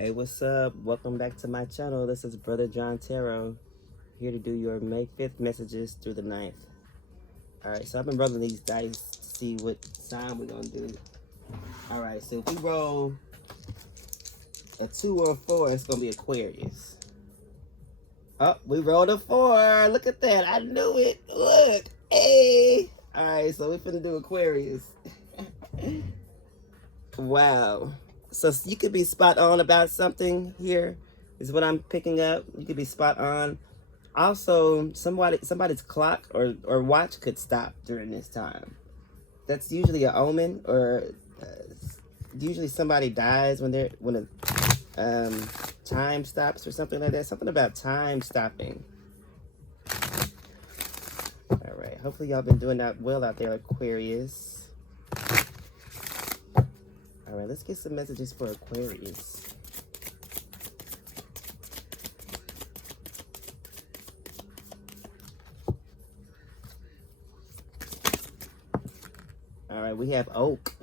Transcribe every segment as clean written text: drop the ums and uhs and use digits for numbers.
Hey, what's up? Welcome back to my channel. This is Brother John Tarot, here to do your May 5th messages through the 9th. Alright, so I've been rolling these dice to see what sign we're going to do. Alright, so if we roll a 2 or a 4, it's going to be Aquarius. Oh, we rolled a 4. Look at that. I knew it. Look. Hey. Alright, so we're finna do Aquarius. Wow. So you could be spot on about something here, is what I'm picking up. You could be spot on. Also, somebody's clock or watch could stop during this time. That's usually an omen, or usually somebody dies when a time stops or something like that. Something about time stopping. All right. Hopefully y'all been doing that well out there, Aquarius. All right, let's get some messages for Aquarius. All right, we have Oak.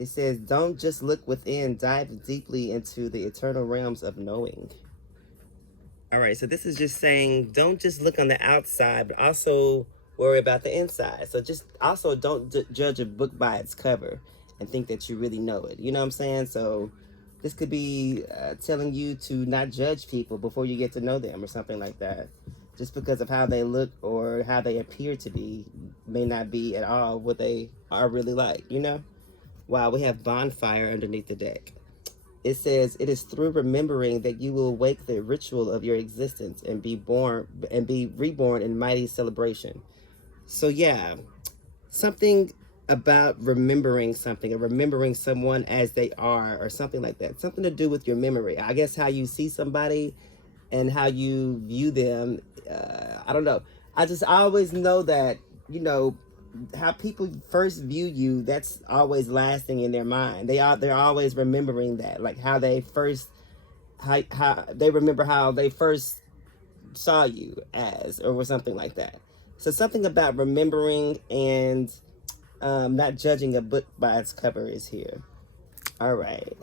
It says, don't just look within, dive deeply into the eternal realms of knowing. All right, so this is just saying, don't just look on the outside, but also worry about the inside. So just also don't judge a book by its cover and think that you really know it. You know what I'm saying? So this could be telling you to not judge people before you get to know them or something like that. Just because of how they look or how they appear to be may not be at all what they are really like, you know? Wow, we have Bonfire underneath the deck. It says, it is through remembering that you will wake the ritual of your existence and be reborn in mighty celebration. So yeah, something about remembering something or remembering someone as they are or something like that. Something to do with your memory. I guess how you see somebody and how you view them. I don't know. I always know that, you know, how people first view you, that's always lasting in their mind. They're always remembering that, like how they first, how they remember how they first saw you as, or something like that. So something about remembering and not judging a book by its cover is here. All right.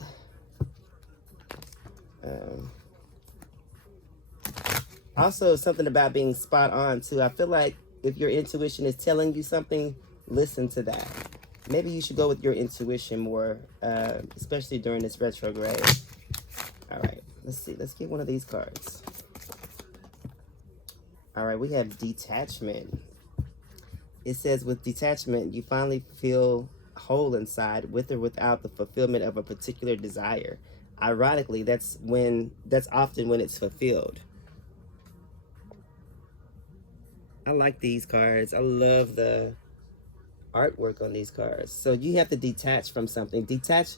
Also, something about being spot on too. I feel like if your intuition is telling you something, listen to that. Maybe you should go with your intuition more, especially during this retrograde. All right, let's see. Let's get one of these cards. All right, we have detachment. It says, with detachment, you finally feel whole inside, with or without the fulfillment of a particular desire. Ironically, that's often when it's fulfilled. I like these cards. I love the artwork on these cards. So you have to detach from something. Detach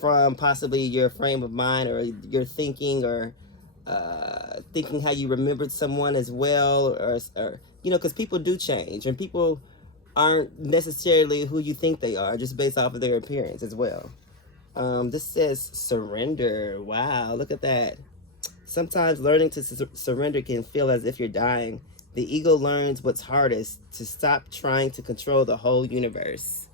from possibly your frame of mind or your thinking, or thinking how you remembered someone as well, or you know, because people do change and people aren't necessarily who you think they are just based off of their appearance as well. This says surrender. Wow, look at that. Sometimes learning to surrender can feel as if you're dying. The ego learns what's hardest: to stop trying to control the whole universe.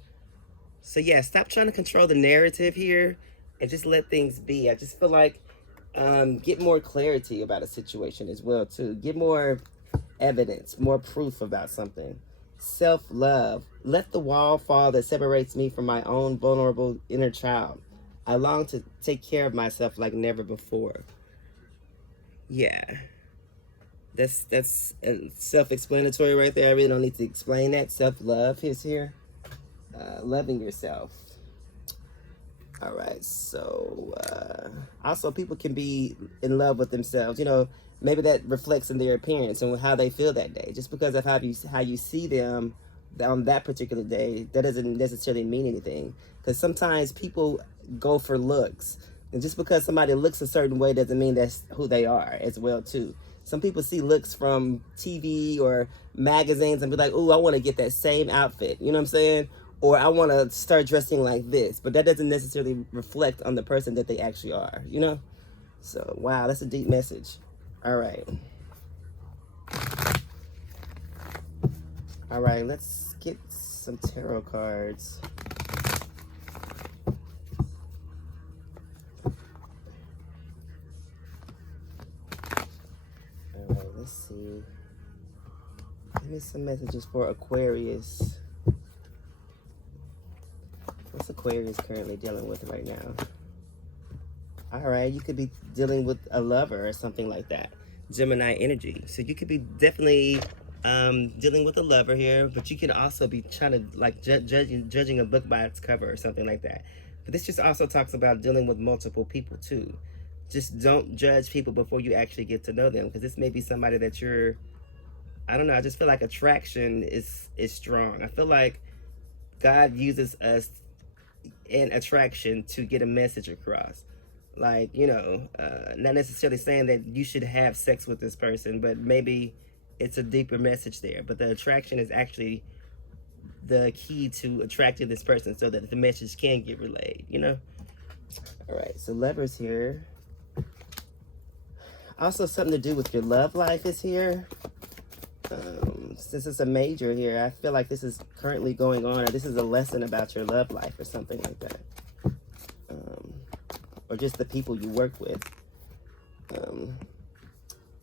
So yeah, stop trying to control the narrative here and just let things be. I just feel like get more clarity about a situation as well too. Get more evidence, more proof about something. Self-love. Let the wall fall that separates me from my own vulnerable inner child. I long to take care of myself like never before. Yeah. That's self-explanatory right there. I really don't need to explain that. Self-love is here. Loving yourself. All right, so also people can be in love with themselves. You know, maybe that reflects in their appearance and how they feel that day. Just because of how you see them on that particular day, that doesn't necessarily mean anything. Because sometimes people go for looks, and just because somebody looks a certain way doesn't mean that's who they are as well too. Some people see looks from TV or magazines and be like, "Oh, I want to get that same outfit." You know what I'm saying? Or I want to start dressing like this, but that doesn't necessarily reflect on the person that they actually are, you know? So, wow, that's a deep message. All right. All right, let's get some tarot cards. see. Give me some messages for Aquarius. What's Aquarius currently dealing with right now? All right, you could be dealing with a lover or something like that. Gemini energy. So you could be definitely dealing with a lover here, but you could also be trying to like judging a book by its cover or something like that. But this just also talks about dealing with multiple people too. Just don't judge people before you actually get to know them, because this may be somebody that you're, I don't know, I just feel like attraction is strong. I feel like God uses us in attraction to get a message across. Like, you know, not necessarily saying that you should have sex with this person, but maybe it's a deeper message there. But the attraction is actually the key to attracting this person so that the message can get relayed, you know? All right, so lovers here. Also, something to do with your love life is here. Since it's a major here, I feel like this is currently going on, or this is a lesson about your love life or something like that. Or just the people you work with.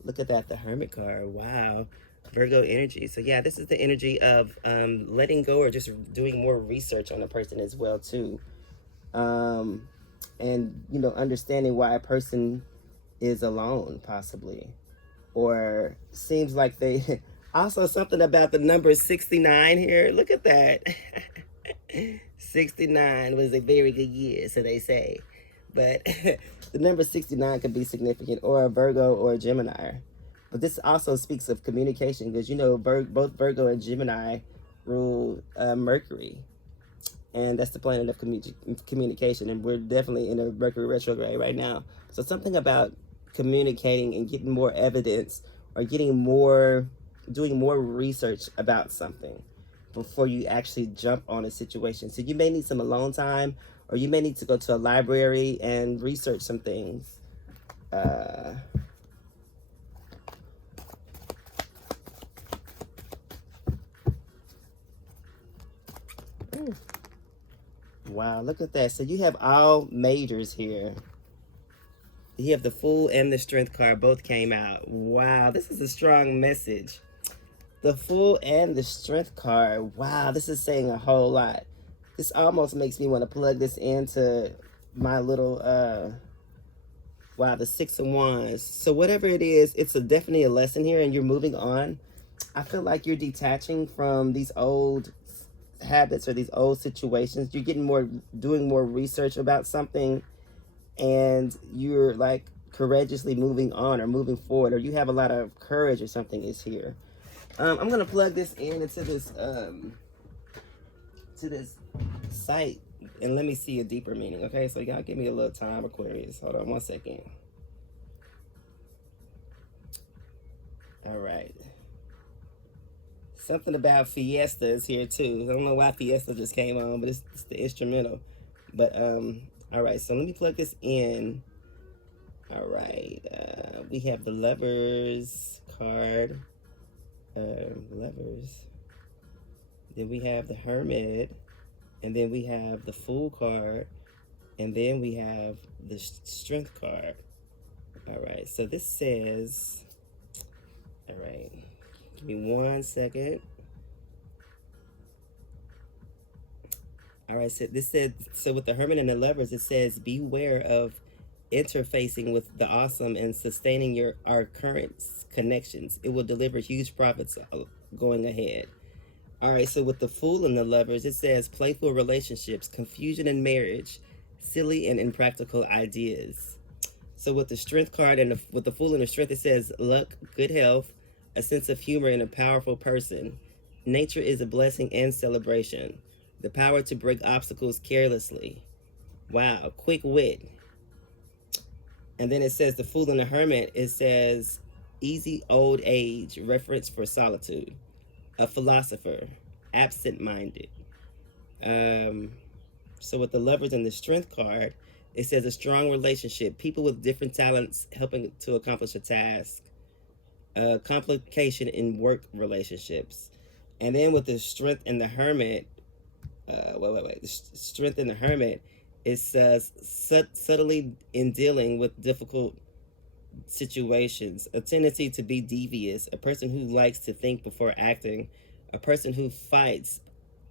Look at that, the Hermit card. Wow. Virgo energy. So yeah, this is the energy of letting go or just doing more research on a person as well too. And, you know, understanding why a person is alone possibly. Or seems like they... Also something about the number 69 here. Look at that. 69 was a very good year, so they say. But the number 69 could be significant, or a Virgo or a Gemini. But this also speaks of communication, because, you know, both Virgo and Gemini rule Mercury. And that's the planet of communication. And we're definitely in a Mercury retrograde right now. So something about communicating and getting more evidence, or getting more, doing more research about something before you actually jump on a situation. So you may need some alone time, or you may need to go to a library and research some things. Wow, look at that. So you have all majors here. You have the Fool and the Strength card both came out. Wow, this is a strong message. The Fool and the Strength card. Wow, this is saying a whole lot. This almost makes me want to plug this into my little, wow, the Six of Wands. So whatever it is, it's definitely a lesson here, and you're moving on. I feel like you're detaching from these old habits or these old situations. You're getting more, doing more research about something, and you're like courageously moving on or moving forward, or you have a lot of courage or something is here. I'm gonna plug this into this to this site, and let me see a deeper meaning. Okay, so y'all give me a little time, Aquarius. Hold on 1 second. All right. Something about Fiesta is here too. I don't know why Fiesta just came on, but it's the instrumental. But all right, so let me plug this in. All right, we have the Lovers card. Lovers. Then we have the Hermit, and then we have the Fool card, and then we have the Strength card. All right, so this says, all right, give me 1 second. All right, so this said, so with the Hermit and the Lovers, it says, beware of interfacing with the awesome and sustaining our current connections. It will deliver huge profits going ahead. All right, so with the Fool and the Lovers, it says playful relationships, confusion in marriage, silly and impractical ideas. So with the Strength card and with the Fool and the Strength, it says luck, good health, a sense of humor, and a powerful person. Nature is a blessing and celebration. The power to break obstacles carelessly. Wow, quick wit. And then it says the Fool and the Hermit, it says easy old age, reference for solitude. A philosopher, absent-minded. So with the Lovers and the Strength card, it says a strong relationship, people with different talents helping to accomplish a task. Complication in work relationships. And then with the Strength and the Hermit, the Strength and the Hermit, it says subtly in dealing with difficult situations, a tendency to be devious, a person who likes to think before acting, a person who fights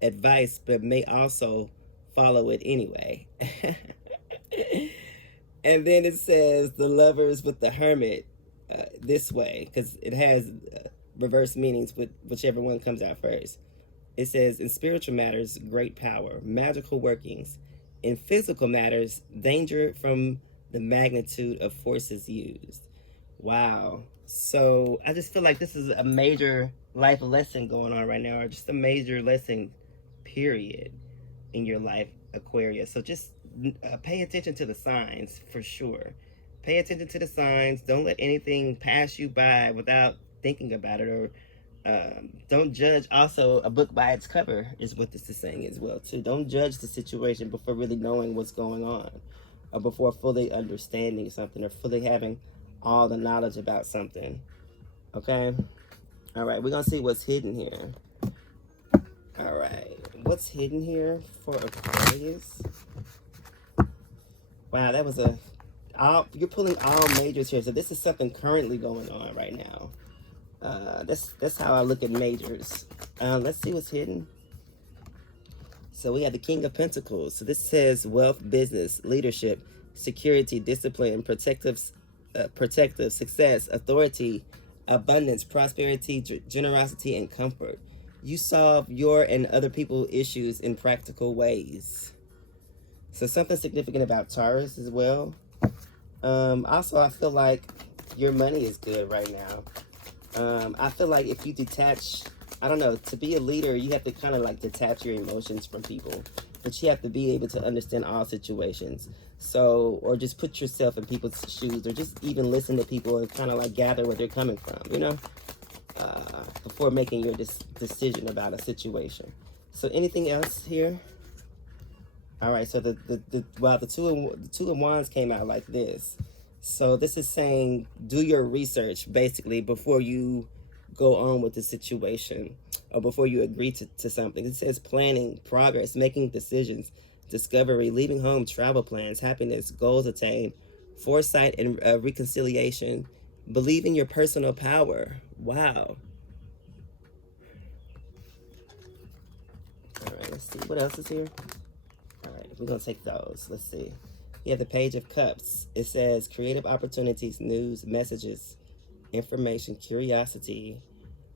advice but may also follow it anyway. And then it says the lovers with the hermit this way, because it has reverse meanings with whichever one comes out first. It says in spiritual matters, great power, magical workings. In physical matters, danger from the magnitude of forces used. Wow. So I just feel like this is a major life lesson going on right now, or just a major lesson, period, in your life, Aquarius. So just pay attention to the signs for sure. Pay attention to the signs. Don't let anything pass you by without thinking about it, or don't judge. Also, a book by its cover is what this is saying as well too. Don't judge the situation before really knowing what's going on, or before fully understanding something, or fully having all the knowledge about something. Okay. All right, we're gonna see what's hidden here. All right, what's hidden here for Aquarius? Wow, that was you're pulling all majors here. So this is something currently going on right now. That's how I look at majors. Let's see what's hidden. So we have the King of Pentacles. So this says wealth, business, leadership, security, discipline, protective, success, authority, abundance, prosperity, generosity, and comfort. You solve your and other people's issues in practical ways. So something significant about Taurus as well. Also, I feel like your money is good right now. I feel like if you detach, I don't know, to be a leader, you have to kind of like detach your emotions from people, but you have to be able to understand all situations. So, or just put yourself in people's shoes, or just even listen to people and kind of like gather where they're coming from, you know, before making your decision about a situation. So anything else here? All right, so the two of wands came out like this. So this is saying do your research basically before you go on with the situation, or before you agree to something. It says planning, progress, making decisions, discovery, leaving home, travel plans, happiness, goals attained, foresight, and reconciliation. Believe in your personal power. Wow. All right, let's see what else is here. All right, we're gonna take those. Let's see. You have the Page of Cups. It says creative opportunities, news, messages, information, curiosity,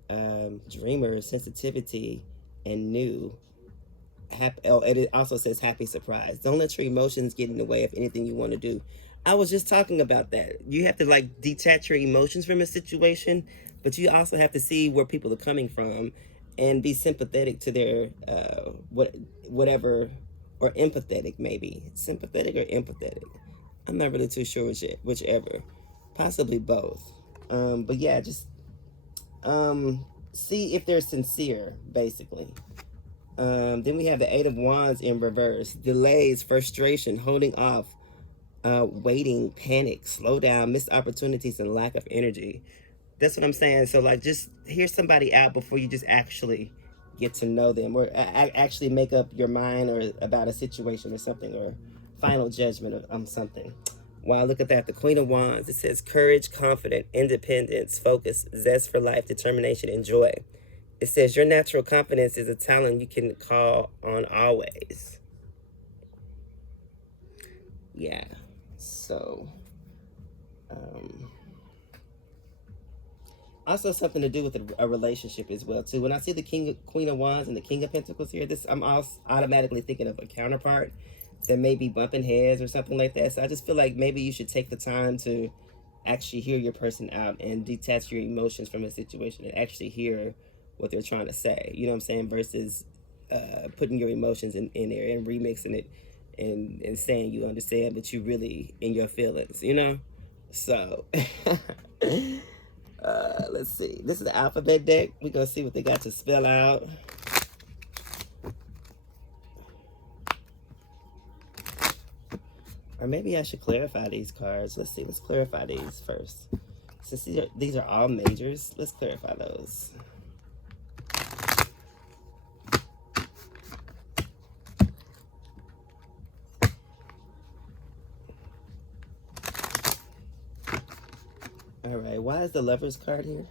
dreamer, sensitivity, and new. It also says happy surprise. Don't let your emotions get in the way of anything you want to do. I was just talking about that. You have to like detach your emotions from a situation, but you also have to see where people are coming from and be sympathetic to their whatever, or empathetic maybe. Sympathetic or empathetic. I'm not really too sure whichever. Possibly both. But yeah, just see if they're sincere, basically. Then we have the Eight of Wands in reverse. Delays, frustration, holding off, waiting, panic, slow down, missed opportunities, and lack of energy. That's what I'm saying. So like, just hear somebody out before you just actually get to know them, or actually make up your mind or about a situation or something, or final judgment on something. Wow, look at that. The Queen of Wands. It says courage, confidence, independence, focus, zest for life, determination, and joy. It says your natural confidence is a talent you can call on always. Yeah. So, also something to do with a relationship as well too. When I see the Queen of Wands and the King of Pentacles here, I'm also automatically thinking of a counterpart that may be bumping heads or something like that. So I just feel like maybe you should take the time to actually hear your person out and detach your emotions from a situation and actually hear what they're trying to say. You know what I'm saying? Versus putting your emotions in there and remixing it and saying you understand, but you really in your feelings, you know? So let's see. This is the alphabet deck. We're gonna see what they got to spell out. Or maybe I should clarify these cards. Let's see. Let's clarify these first. Since these are all majors, let's clarify those. All right, why is the Lovers card here?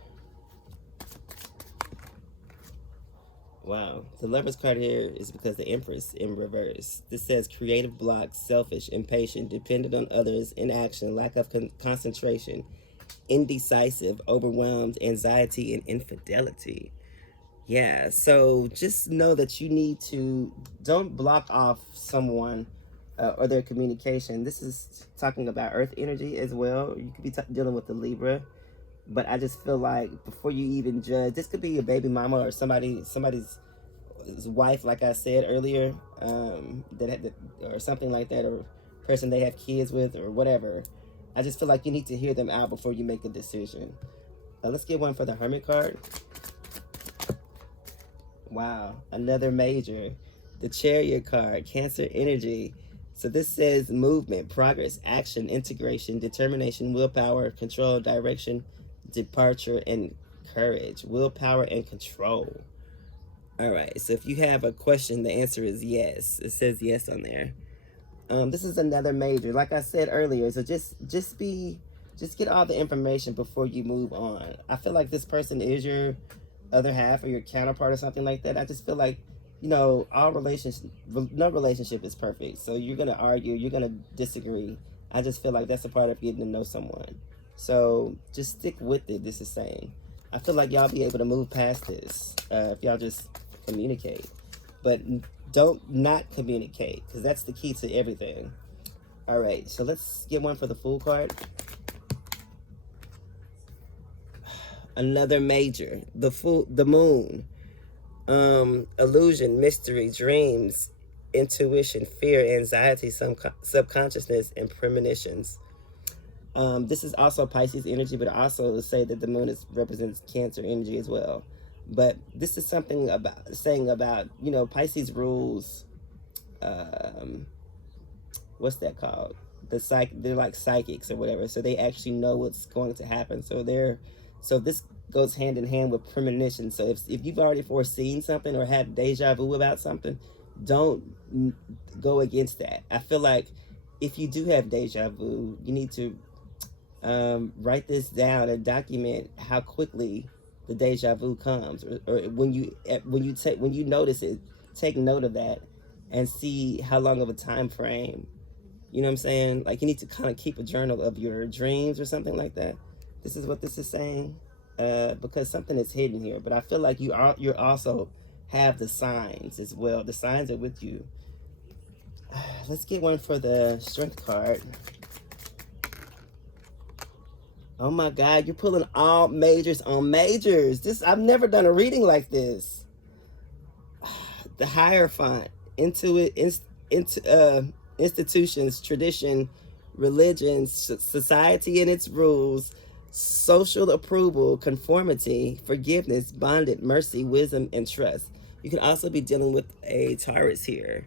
Wow, the Lovers card here is because the Empress in reverse. This says creative blocks, selfish, impatient, dependent on others, inaction, lack of concentration, indecisive, overwhelmed, anxiety, and infidelity. Yeah, so just know that you need to, don't block off someone or their communication. This is talking about earth energy as well. You could be dealing with the Libra, but I just feel like before you even judge, this could be your baby mama or somebody's wife, like I said earlier, or something like that, or person they have kids with or whatever. I just feel like you need to hear them out before you make a decision. Let's get one for the Hermit card. Wow, another major. The Chariot card, Cancer energy. So this says movement, progress, action, integration, determination, willpower, control, direction, departure, and courage. Willpower and control. All right, so if you have a question, the answer is yes. It says yes on there. This is another major. Like I said earlier, so just get all the information before you move on. I feel like this person is your other half or your counterpart or something like that. I just feel like, you know, no relationship is perfect. So you're gonna argue, you're gonna disagree. I just feel like that's a part of getting to know someone. So just stick with it. This is saying, I feel like y'all be able to move past this if y'all just communicate. But don't not communicate, because that's the key to everything. All right, so let's get one for the Fool card. Another major, the Moon. Illusion, mystery, dreams, intuition, fear, anxiety, subconsciousness, and premonitions. This is also Pisces energy, but also say that the moon represents Cancer energy as well. But this is something about saying about, you know, Pisces rules. What's that called? They're like psychics or whatever, so they actually know what's going to happen. So this goes hand in hand with premonition. So if you've already foreseen something or had deja vu about something, don't go against that. I feel like if you do have deja vu, you need to write this down and document how quickly the deja vu comes, or when you notice it, take note of that and see how long of a time frame. You know what I'm saying? Like, you need to kind of keep a journal of your dreams or something like that. This is what this is saying, because something is hidden here. But I feel like you also have the signs as well. The signs are with you. Let's get one for the Strength card. Oh my God, you're pulling all majors on majors. I've never done a reading like this. The Hierophant, institutions, tradition, religion, society and its rules, social approval, conformity, forgiveness, bondage, mercy, wisdom, and trust. You can also be dealing with a Taurus here.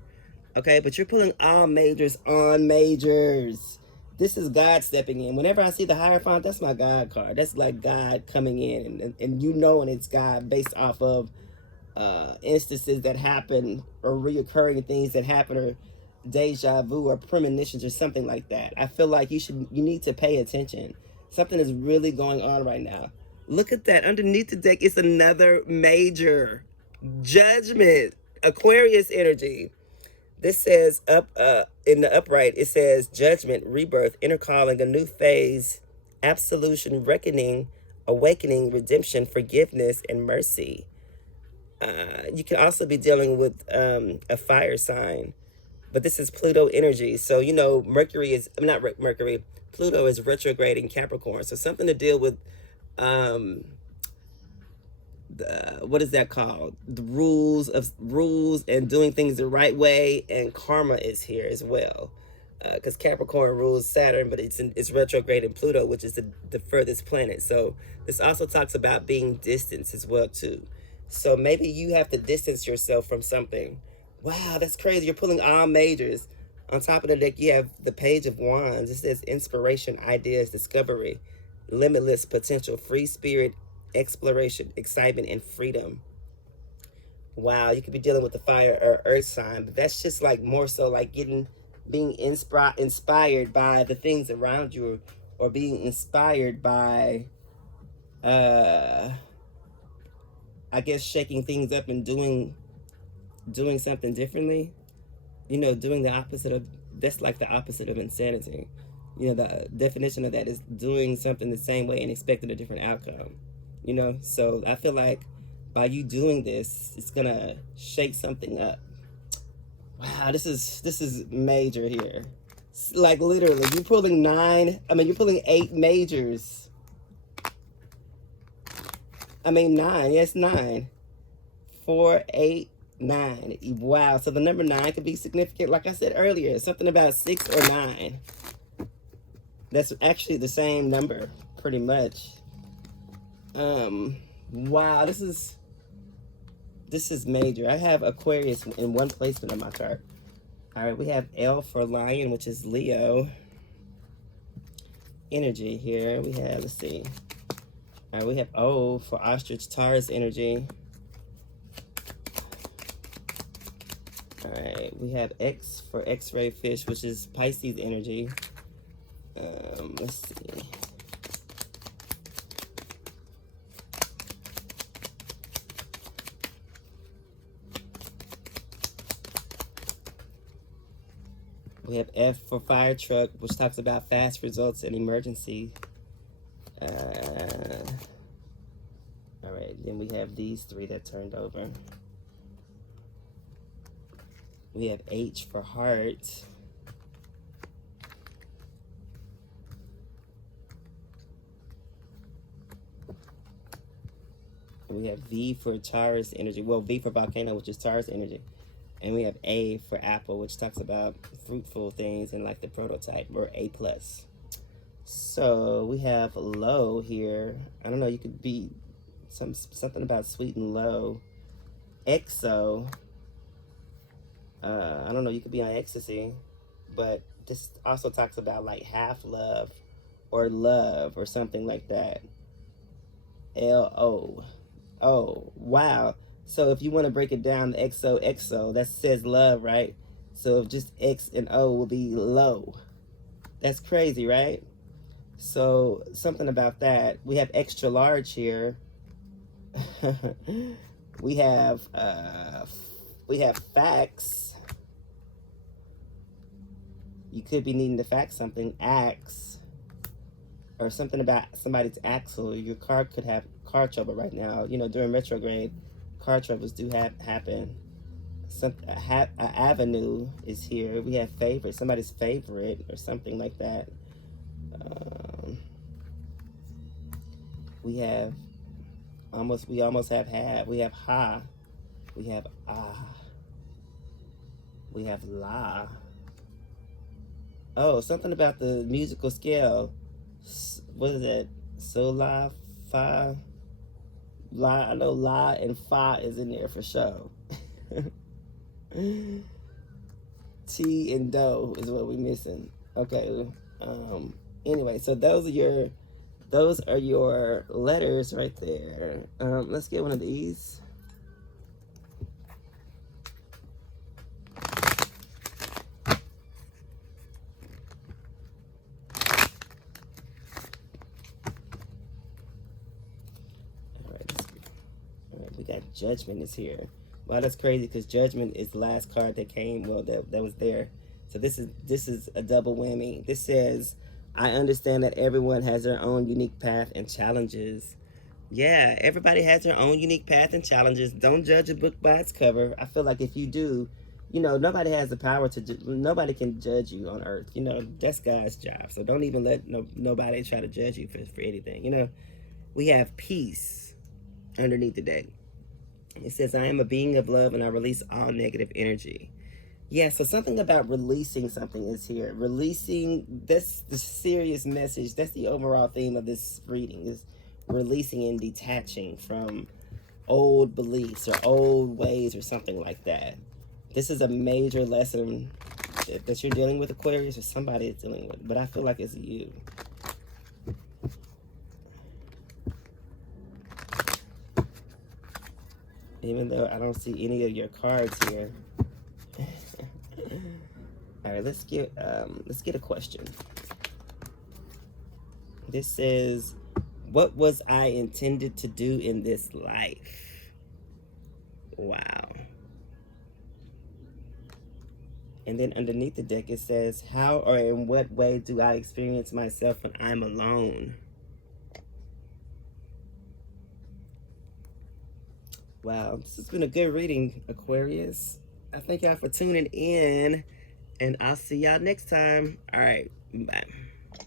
Okay, but you're pulling all majors on majors. This is God stepping in. Whenever I see the Hierophant, that's my God card. That's like God coming in, and you knowing it's God based off of instances that happen, or reoccurring things that happen, or deja vu or premonitions or something like that. I feel like you need to pay attention. Something is really going on right now. Look at that. Underneath the deck, it's another major. Judgment. Aquarius energy. This says in the upright, it says judgment, rebirth, inner calling, a new phase, absolution, reckoning, awakening, redemption, forgiveness, and mercy. You can also be dealing with a fire sign, but this is Pluto energy. So, you know, Pluto is retrograde in Capricorn. So something to deal with, what is that called? The rules and doing things the right way, and karma is here as well. Because Capricorn rules Saturn, but it's retrograde in Pluto, which is the furthest planet. So this also talks about being distanced as well too. So maybe you have to distance yourself from something. Wow, that's crazy. You're pulling all majors. On top of the deck, you have the Page of Wands. It says inspiration, ideas, discovery, limitless potential, free spirit, exploration, excitement, and freedom. Wow, you could be dealing with the fire or earth sign, but that's just like more so like being inspired by the things around you, or being inspired by, I guess, shaking things up and doing something differently. You know, doing the opposite of, that's like the opposite of insanity. You know, the definition of that is doing something the same way and expecting a different outcome. You know, so I feel like by you doing this, it's gonna shake something up. Wow, this is major here. Like literally, you're pulling you're pulling 8 majors. I mean 9, yes, 9. 4, 8, 9. Wow, so the number 9 could be significant. Like I said earlier, something about 6 or 9. That's actually the same number, pretty much. Wow, this is major. I have Aquarius in one placement on my chart. All right, we have L for Lion, which is Leo energy here. We have, let's see. All right, we have O for Ostrich, Taurus energy. All right, we have X for X-ray fish, which is Pisces energy. Let's see. We have F for fire truck, which talks about fast results in emergency. All right, then we have these 3 that turned over. We have H for heart. We have V for Taurus energy. Well, V for volcano, which is Taurus energy. And we have A for apple, which talks about fruitful things and like the prototype, or A+. So we have low here. I don't know, you could be something about sweet and low. Exo. I don't know, you could be on ecstasy. But this also talks about like half love or something like that. L-O. Oh, wow. So if you want to break it down, XO, that says love, right? So just X and O will be low. That's crazy, right? So something about that. We have extra large here. we have facts. You could be needing to fax something. Axe. Or something about somebody's axle. Your car could have car trouble right now. You know, during retrograde, car troubles do happen. An avenue is here. We have favorite, somebody's favorite or something like that. We have we almost have had. We have ha. We have ah. We have la. Oh, something about the musical scale. What is it? So la, fa. La, I know la and fa is in there for sure. T and do is what we're missing. Okay. Anyway, so those are your letters right there. Let's get one of these. We got Judgment is here. Wow, that's crazy because Judgment is the last card that came. Well, that was there. So this is a double whammy. This says, I understand that everyone has their own unique path and challenges. Yeah, everybody has their own unique path and challenges. Don't judge a book by its cover. I feel like if you do, you know, nobody has the power to, nobody can judge you on earth. You know, that's God's job. So don't even let nobody try to judge you for anything. You know, we have peace underneath the deck. It says, I am a being of love and I release all negative energy. Yeah, so something about releasing something is here. Releasing, that's the serious message. That's the overall theme of this reading, is releasing and detaching from old beliefs or old ways or something like that. This is a major lesson that you're dealing with, Aquarius, or somebody is dealing with, but I feel like it's you. Even though I don't see any of your cards here. All right, let's get a question. This says, what was I intended to do in this life? Wow. And then underneath the deck, it says, how or in what way do I experience myself when I'm alone? Wow, this has been a good reading, Aquarius. I thank y'all for tuning in, and I'll see y'all next time. All right, bye.